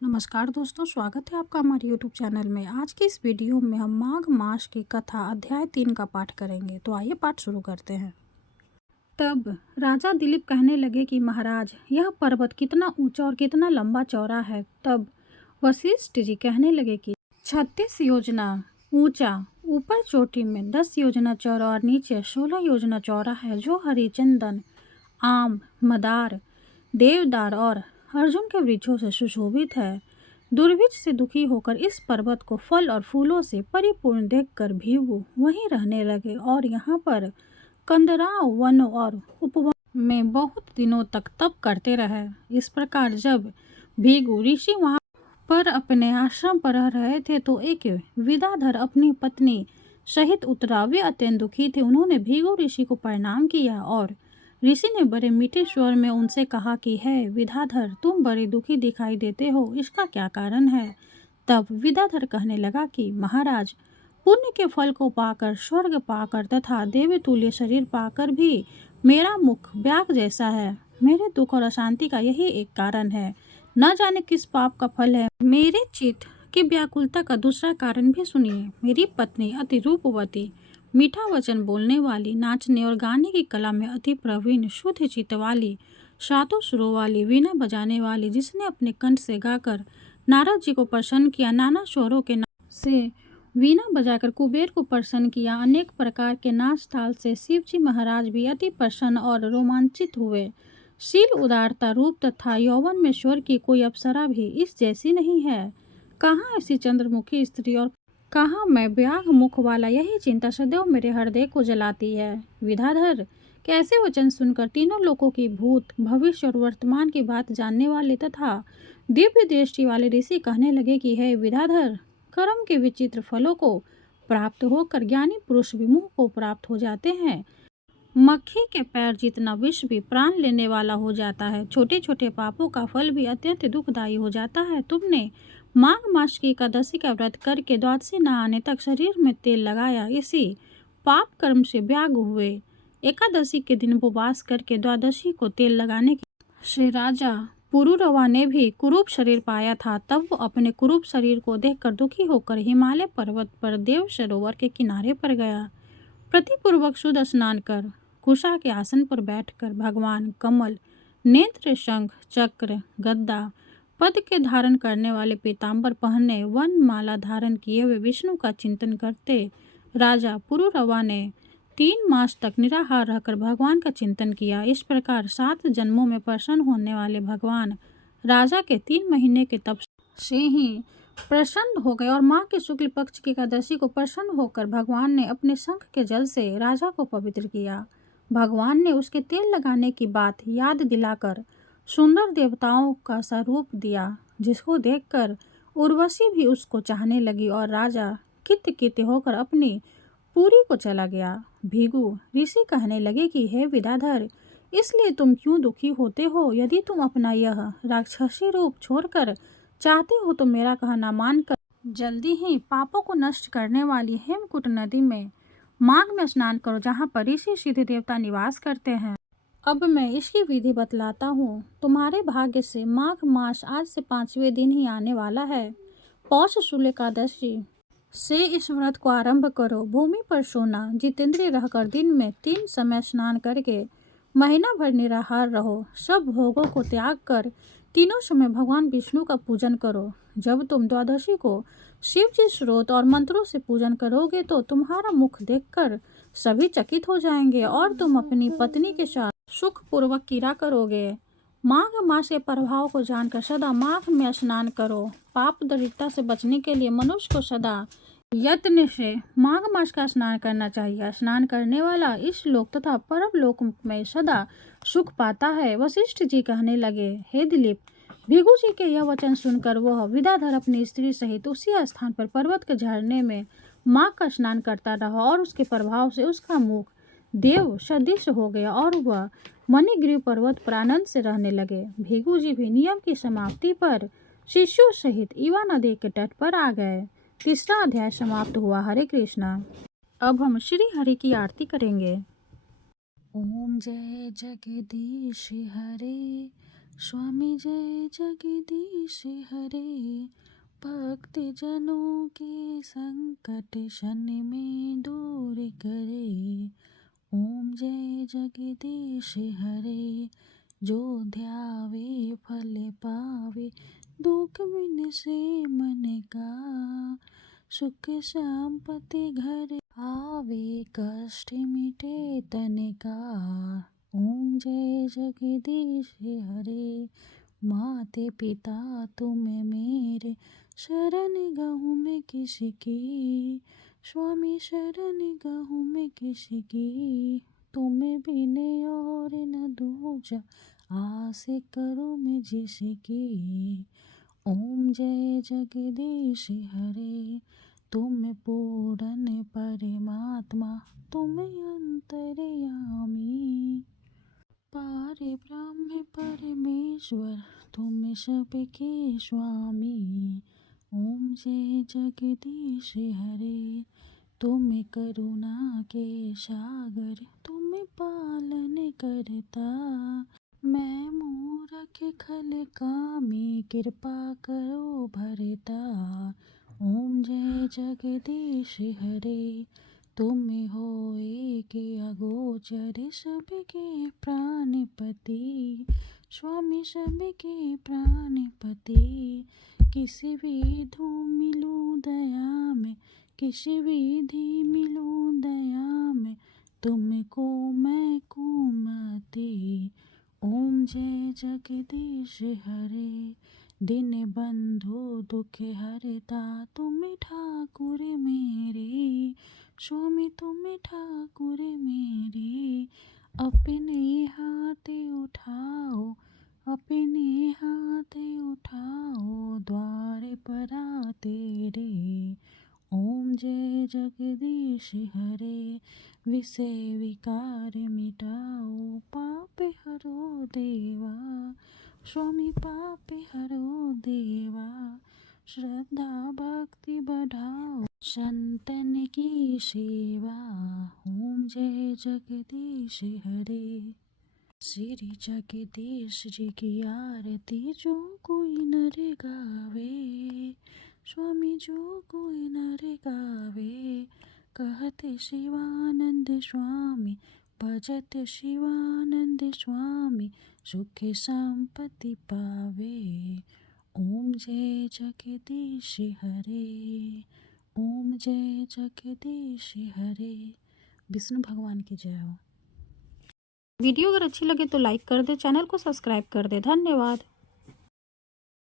नमस्कार दोस्तों, स्वागत है आपका हमारे यूट्यूब चैनल में। आज की इस वीडियो में हम माघ मास की कथा अध्याय 3 का पाठ करेंगे। तो आइए पाठ शुरू करते हैं। तब राजा दिलीप कहने लगे कि महाराज, यह पर्वत कितना ऊंचा और कितना लंबा चौड़ा है। तब वशिष्ठ जी कहने लगे कि 36 योजना ऊंचा, ऊपर चोटी में 10 योजना चौड़ा और नीचे 16 योजना चौड़ा है, जो हरिचंदन, आम, मदार, देवदार और अर्जुन के वृक्षों से सुशोभित है। दुर्भिक्ष से दुखी होकर इस पर्वत को फल और फूलों से परिपूर्ण देखकर भीगु वहीं रहने लगे और यहाँ पर कंदराव वनों और उपवन में बहुत दिनों तक तप करते रहे। इस प्रकार जब भीगु ऋषि वहाँ पर अपने आश्रम पर रह रहे थे तो एक विदाधर अपनी पत्नी सहित उतरा। वे अत्यंत दुखी थे। उन्होंने भीगु ऋषि को प्रणाम किया और ऋषि ने बड़े मीठे स्वर में उनसे कहा कि हे विदाधर, तुम बड़े दुखी दिखाई देते हो, इसका क्या कारण है। तब विदाधर कहने लगा कि महाराज, पुण्य के फल को पाकर, स्वर्ग पाकर तथा देवतुल्य शरीर पाकर भी मेरा मुख व्याग जैसा है। मेरे दुख और अशांति का यही एक कारण है। न जाने किस पाप का फल है। मेरे चित्त की व्याकुलता का दूसरा कारण भी सुनिए। मेरी पत्नी अति रूपवती, मीठा वचन बोलने वाली, नाचने और गाने की कला में अति प्रवीण, शुद्ध चित्त वाली, सातों सुरों वाली, वीणा बजाने वाली, जिसने अपने कंठ से गाकर नारद जी को प्रसन्न किया, नाना स्वरों के से वीणा बजाकर कुबेर को प्रसन्न किया, अनेक प्रकार के नाच ताल से शिव जी महाराज भी अति प्रसन्न और रोमांचित हुए। शील, उदारता, रूप तथा यौवन में स्वर की कोई अप्सरा भी इस जैसी नहीं है। कहाँ ऐसी चंद्रमुखी स्त्री और कहाँ मैं व्याघ मुख वाला, यही चिंता सदैव मेरे हृदय को जलाती है। विधाधर, कैसे वचन सुनकर तीनों लोकों की भूत, भविष्य और वर्तमान की बात जानने वाले तथा दिव्य दृष्टि वाले ऋषि कहने लगे कि हे विधाधर, कर्म के विचित्र फलों को प्राप्त होकर ज्ञानी पुरुष विमुख को प्राप्त हो जाते हैं। मक्खी के पैर जितना विष भी प्राण लेने वाला हो जाता है। छोटे छोटे पापों का फल भी अत्यंत दुखदायी हो जाता है। तुमने माघ मास की एकादशी का व्रत करके द्वादशी न आने तक शरीर में तेल लगाया, इसी पाप कर्म से व्याग हुए। एकादशी के दिन उपवास करके द्वादशी को तेल लगाने की श्री राजा पुरुरवा ने भी कुरूप शरीर पाया था। तब वो अपने कुरूप शरीर को देखकर दुखी होकर हिमालय पर्वत पर देव सरोवर के किनारे पर गया। प्रतिपूर्वक शुद्ध स्नान कर कुशा के आसन पर बैठकर भगवान कमल नेत्र, शंख, चक्र, गद्दा, पद के धारण करने वाले पीताम्बर पहने, वन माला धारण किए हुए विष्णु का चिंतन करते राजा पुरुरवा ने 3 मास तक निराहार रहकर भगवान का चिंतन किया। इस प्रकार 7 जन्मों में प्रसन्न होने वाले भगवान राजा के 3 महीने के तप से ही प्रसन्न हो गए और माँ के शुक्ल पक्ष की एकादशी को प्रसन्न होकर भगवान ने अपने शंख के जल से राजा को पवित्र किया। भगवान ने उसके तेल लगाने की बात याद दिलाकर सुंदर देवताओं का सा रूप दिया, जिसको देखकर उर्वशी भी उसको चाहने लगी और राजा कित कित होकर अपनी पुरी को चला गया। भीगु ऋषि कहने लगे कि हे विदाधर, इसलिए तुम क्यों दुखी होते हो। यदि तुम अपना यह राक्षसी रूप छोड़कर चाहते हो तो मेरा कहना मानकर जल्दी ही पापों को नष्ट करने वाली हेमकूट नदी में माघ में स्नान करो, जहाँ पर ऋषि सिद्ध देवता निवास करते हैं। अब मैं इसकी विधि बतलाता हूँ। तुम्हारे भाग्य से माघ मास आज से 5वें दिन ही आने वाला है। पौष शुक्ल एकादशी से इस व्रत को आरंभ करो। भूमि पर सोना, जितेंद्रिय रहकर दिन में 3 समय स्नान करके महीना भर निराहार रहो। सब भोगों को त्याग कर तीनों समय भगवान विष्णु का पूजन करो। जब तुम द्वादशी को शिव जी स्रोत और मंत्रों से पूजन करोगे तो तुम्हारा मुख देखकर सभी चकित हो जाएंगे और तुम अपनी पत्नी के साथ सुखपूर्वक क्रीड़ा करोगे। माघ मास के प्रभाव को जानकर सदा माघ में स्नान करो। पाप दरिद्रता से बचने के लिए मनुष्य को सदा यत्न से माघ मास का स्नान करना चाहिए। स्नान करने वाला इस लोक तथा परम लोक में सदा सुख पाता है। वशिष्ठ जी कहने लगे, हे दिलीप, भृगु जी के यह वचन सुनकर वह विदाधर अपनी स्त्री सहित उसी स्थान पर पर्वत के झरने में माघ का स्नान करता रहा और उसके प्रभाव से उसका मुख देव सदृश हो गया और वह मणिग्रीव पर्वत पर आनंद से रहने लगे। भृगु जी भी नियम की समाप्ति पर शिष्यों सहित इवा नदी के तट पर आ गए। 3रा अध्याय समाप्त हुआ। हरे कृष्णा। अब हम श्री हरि की आरती करेंगे। ओम जय जगदीश हरे, स्वामी जय जगदीश हरे, भक्त जनों के संकट शनि में दूर करे। ओम जय जगदीश हरे, जो ध्यावे फल पावे, दुख बिन से मन का, सुख संपत्ति घर आवे, कष्ट मिटे तन का। ओम जय जगदीश हरे, माते पिता तुम मेरे, शरण गहूँ मैं किसकी, स्वामी शरण गहूँ मैं किसकी, तुम्हें बिन और न दूजा, आस करूँ मैं जिसकी। ओम जय जगदीश हरे, तुम पूर्ण परमात्मा, तुम अंतर्यामी, पारे ब्रह्म परमेश्वर, तुम सबके स्वामी। ओम जय जगदीश हरे, तुम करुणा के सागर, तुम पालन करता, मैं मूरख खल कामी, कृपा करो भरता। ओम जय जगदीश हरे, तुम हो एक अगोचर, सबके प्राणपति, स्वामी सबके प्राणपति। किस विधि मिलूं दया में, किस विधि मिलूं दया में, तुमको मैं कुमति। ओम जय जगदीश हरे, दिन बंधु दुख हरता, तुम ठाकुर मेरे, स्वामी तुम ठाकुर मेरे। अपने हाथ उठाओ, अपने हाथ उठाओ, द्वार पर आ तेरे। ओम जय जगदीश हरे, विषय विकार मिटाओ, पाप हरो देवा, स्वामी पाप हरो देवा। श्रद्धा भक्ति बढ़ाओ, संतन की सेवा। ओम जय जगदीश हरे, श्री जगदीश जी की आरती जो कोई नर गावे, स्वामी जो कोई नर गावे। कहत शिवानंद स्वामी, भजत शिवानंद स्वामी, सुख संपत्ति पावे। ओम जय जगदीश हरे, ओम जय जगदीश हरे। विष्णु भगवान की जय हो। वीडियो अगर अच्छी लगे तो लाइक कर दे, चैनल को सब्सक्राइब कर दे। धन्यवाद।